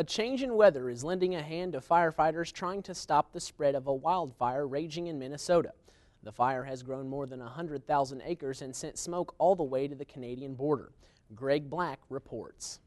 A change in weather is lending a hand to firefighters trying to stop the spread of a wildfire raging in Minnesota. The fire has grown more than 100,000 acres and sent smoke all the way to the Canadian border. Greg Black reports.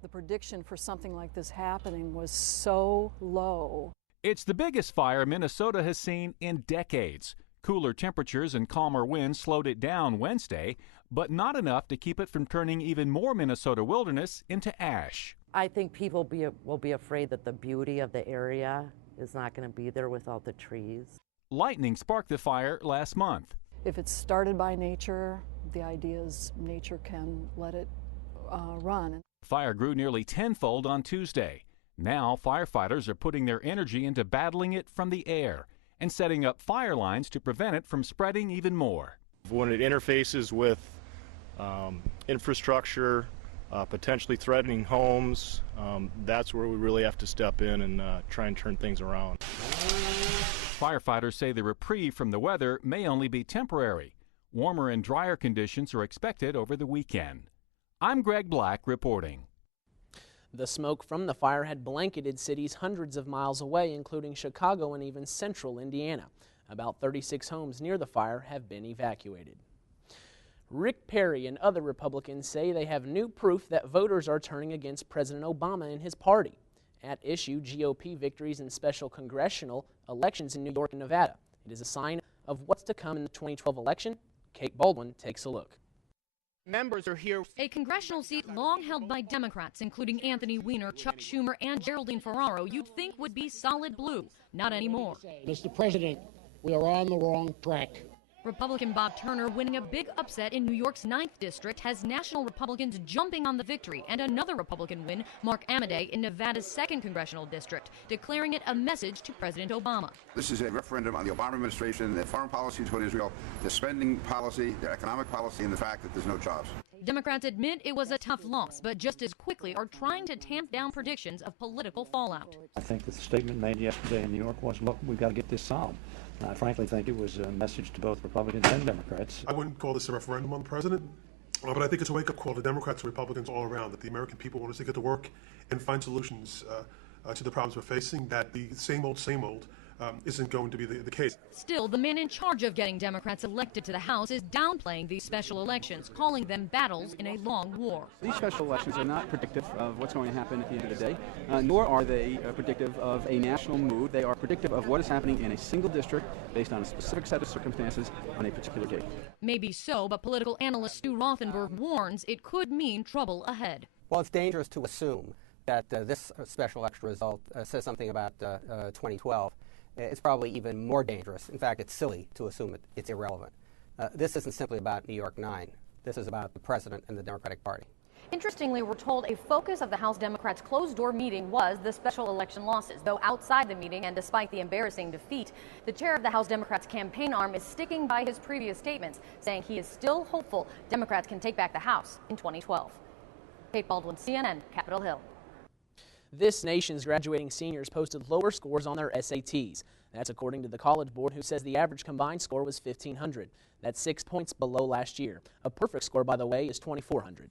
The prediction for something like this happening was so low. It's the biggest fire Minnesota has seen in decades. Cooler temperatures and calmer winds slowed it down Wednesday, but not enough to keep it from turning even more Minnesota wilderness into ash. I think people will be afraid that the beauty of the area is not going to be there without the trees. Lightning sparked the fire last month. If it's started by nature, the idea is nature can let it run. Fire grew nearly tenfold on Tuesday. Now firefighters are putting their energy into battling it from the air and setting up fire lines to prevent it from spreading even more. When it interfaces with infrastructure, potentially threatening homes, that's where we really have to step in and try and turn things around. Firefighters say the reprieve from the weather may only be temporary. Warmer and drier conditions are expected over the weekend. I'm Greg Black reporting. The smoke from the fire had blanketed cities hundreds of miles away, including Chicago and even central Indiana. About 36 homes near the fire have been evacuated. Rick Perry and other Republicans say they have new proof that voters are turning against President Obama and his party. At issue, GOP victories in special congressional elections in New York and Nevada. It is a sign of what's to come in the 2012 election. Kate Baldwin takes a look. Members are here. A congressional seat long held by Democrats, including Anthony Weiner, Chuck Schumer, and Geraldine Ferraro, you'd think would be solid blue. Not anymore. Mr. President, we are on the wrong track. Republican Bob Turner, winning a big upset in New York's 9th district, has national Republicans jumping on the victory, and another Republican win, Mark Amodei, in Nevada's 2nd congressional district, declaring it a message to President Obama. This is a referendum on the Obama administration, their foreign policy toward Israel, their spending policy, their economic policy, and the fact that there's no jobs. Democrats admit it was a tough loss, but just as quickly are trying to tamp down predictions of political fallout. I think that the statement made yesterday in New York was, look, we've got to get this solved. I frankly think it was a message to both Republicans and Democrats. I wouldn't call this a referendum on the president, but I think it's a wake-up call to Democrats and Republicans all around that the American people want us to get to work and find solutions to the problems we're facing, that the same old isn't going to be the case. Still, the man in charge of getting Democrats elected to the House is downplaying these special elections, calling them battles in a long war. These special elections are not predictive of what's going to happen at the end of the day, nor are they predictive of a national mood. They are predictive of what is happening in a single district based on a specific set of circumstances on a particular day. Maybe so, but political analyst Stu Rothenberg warns it could mean trouble ahead. Well, it's dangerous to assume that this special election result says something about 2012. It's probably even more dangerous. In fact, it's silly to assume it's irrelevant. This isn't simply about New York 9. This is about the president and the Democratic Party. Interestingly, we're told a focus of the House Democrats' closed-door meeting was the special election losses. Though outside the meeting, and despite the embarrassing defeat, the chair of the House Democrats' campaign arm is sticking by his previous statements, saying he is still hopeful Democrats can take back the House in 2012. Kate Baldwin, CNN, Capitol Hill. This nation's graduating seniors posted lower scores on their SATs. That's according to the College Board, who says the average combined score was 1,500. That's 6 points below last year. A perfect score, by the way, is 2,400.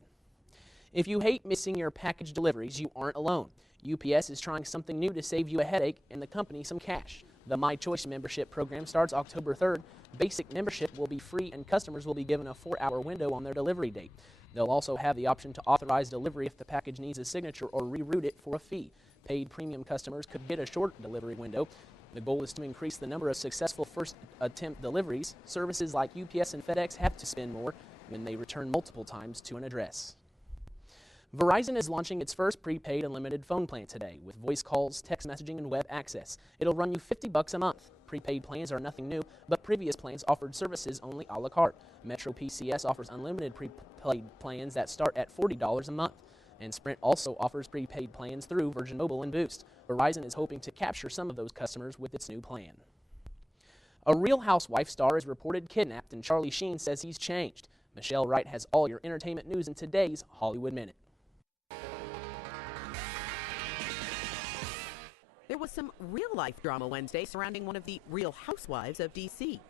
If you hate missing your package deliveries, you aren't alone. UPS is trying something new to save you a headache and the company some cash. The My Choice membership program starts October 3rd. Basic membership will be free and customers will be given a 4-hour window on their delivery date. They'll also have the option to authorize delivery if the package needs a signature or reroute it for a fee. Paid premium customers could get a short delivery window. The goal is to increase the number of successful first attempt deliveries. Services like UPS and FedEx have to spend more when they return multiple times to an address. Verizon is launching its first prepaid unlimited phone plan today with voice calls, text messaging, and web access. It'll run you $50 a month. Prepaid plans are nothing new, but previous plans offered services only a la carte. Metro PCS offers unlimited prepaid plans that start at $40 a month. And Sprint also offers prepaid plans through Virgin Mobile and Boost. Verizon is hoping to capture some of those customers with its new plan. A Real Housewife star is reported kidnapped, and Charlie Sheen says he's changed. Michelle Wright has all your entertainment news in today's Hollywood Minute. There was some real-life drama Wednesday surrounding one of the Real Housewives of D.C.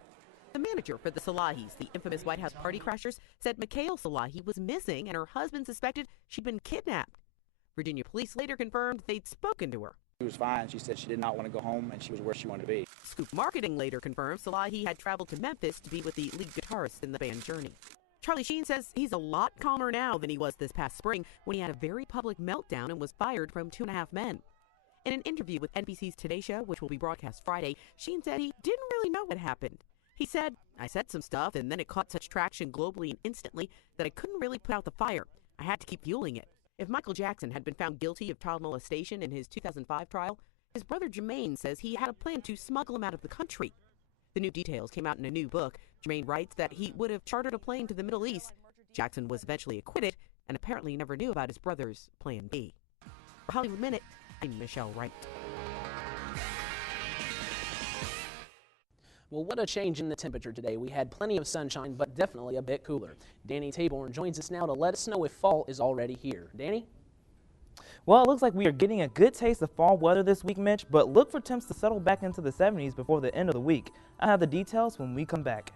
The manager for the Salahis, the infamous White House party crashers, said Mikhail Salahi was missing and her husband suspected she'd been kidnapped. Virginia police later confirmed they'd spoken to her. She was fine. She said she did not want to go home and she was where she wanted to be. Scoop Marketing later confirmed Salahi had traveled to Memphis to be with the lead guitarist in the band Journey. Charlie Sheen says he's a lot calmer now than he was this past spring when he had a very public meltdown and was fired from 2.5 Men. In an interview with NBC's Today Show, which will be broadcast Friday, Sheen said he didn't really know what happened. He said, "I said some stuff and then it caught such traction globally and instantly that I couldn't really put out the fire. I had to keep fueling it." If Michael Jackson had been found guilty of child molestation in his 2005 trial, his brother Jermaine says he had a plan to smuggle him out of the country. The new details came out in a new book. Jermaine writes that he would have chartered a plane to the Middle East. Jackson was eventually acquitted and apparently never knew about his brother's Plan B. For Hollywood Minute, I'm Michelle Wright. Well, what a change in the temperature today. We had plenty of sunshine, but definitely a bit cooler. Danny Taborn joins us now to let us know if fall is already here. Danny? Well, it looks like we are getting a good taste of fall weather this week, Mitch, but look for temps to settle back into the 70s before the end of the week. I'll have the details when we come back.